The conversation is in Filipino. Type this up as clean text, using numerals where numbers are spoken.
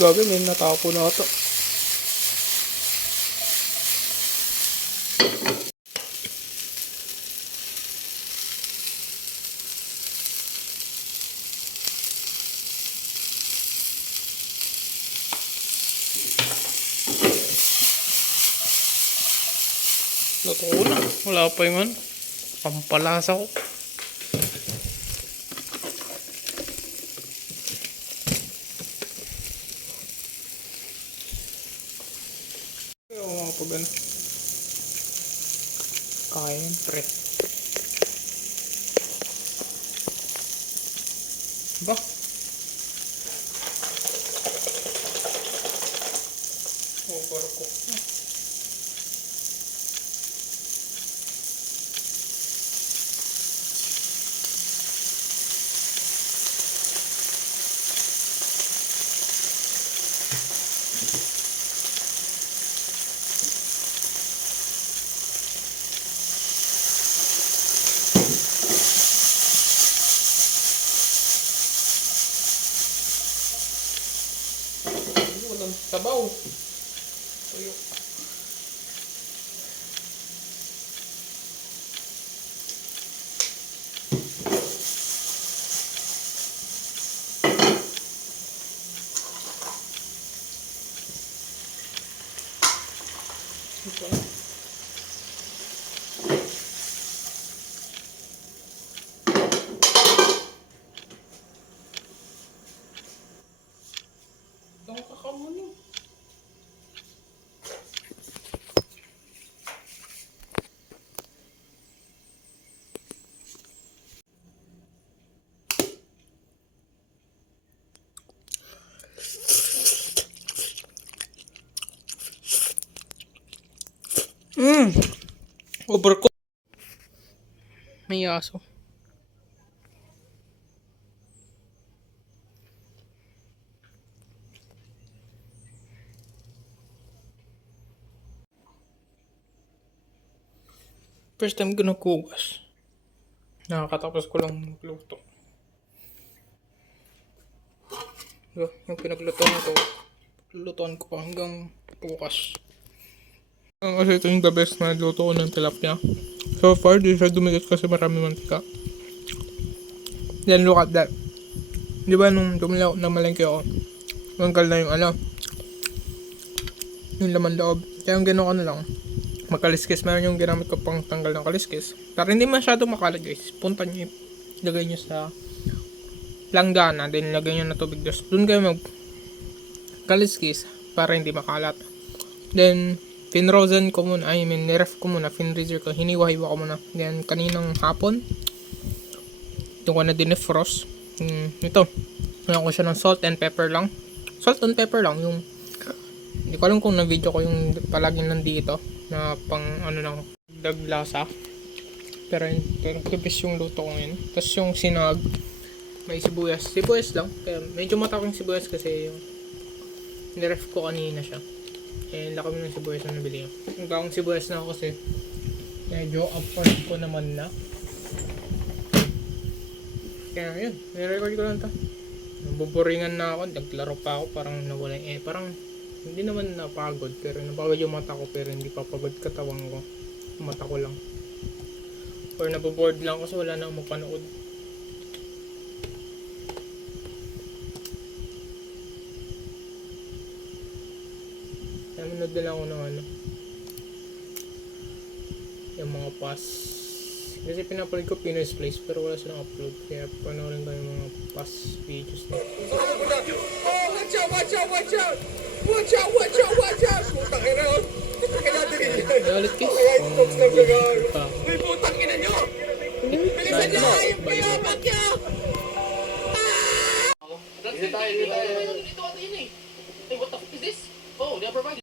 Gabi, may natapo na ito. Luto ko na. Wala pa yung ano. Pampalasa ko. Kaya ako mga pag ano. Kain, pre. Ba? Overcook na. Walang sabaw. Tuyo. Itong kakamunin. Overcook. May aso. First time ko nagkugas. Nakakatapos ko lang magluto. Yung pinaglutoan ko pa hanggang bukas. Kasi ito yung the best na luto ko ng tilapia. So far, di siya dumikit kasi marami mantika. Then look at that. Di ba nung dumilaw na malengke ako, manggal na yung yung laman loob. Kaya yung gano'n ko na lang, makaliskis. Meron yung ginamit ko pang tanggal ng kaliskis. Para hindi masyadong makalat guys, punta nyo, ilagay nyo sa langgana, then ilagay nyo na tubig. Doon kayo mag kaliskis para hindi makalat. Then finrozen ko muna, niref ko muna, finreezer ko, hiniwa-hiwa ko muna. Then kaninang hapon, doon ko na dinefrost. Ito, ko siya ng salt and pepper lang. Salt and pepper lang, yung hindi ko alam kung na-video ko yung palaging nandito na pang ano ng daglasa. Pero kipis yung luto ko ngayon. Tapos yung sinag, may sibuyas. Sibuyas lang. Kaya medyo mataking sibuyas kasi yung niref ko kanina siya. Eh, laki mo ng sibuyas na nabili. Ang bakong sibuyas na ako kasi medyo upfront ko naman na. Kaya yun, nirecord ko lang ito. Nabuboringan na ako, naglaro pa ako, parang nawala parang hindi naman napagod, pero napagod yung mata ko, pero hindi papagod katawan ko. Mata ko lang. Or naboboard lang kasi wala na akong mapanood. Nanonood na lang ako ng yung mga past. Kasi pinapanood ko Pinoy's Place pero wala silang upload. Kaya panoorin ko yung mga past videos na. Oh, watch out, watch out, watch out! Watch out, watch out, watch out! Putang ina yun! Kaya din yan! Galit kiss. Kaya yung talks na gagawin. May putang ina nyo! Bilisan nyo! Ayun kayo! Bakya! Dito tayo. Dito, ito yun eh. Hey, what the fuck is this? Oh, they are providing.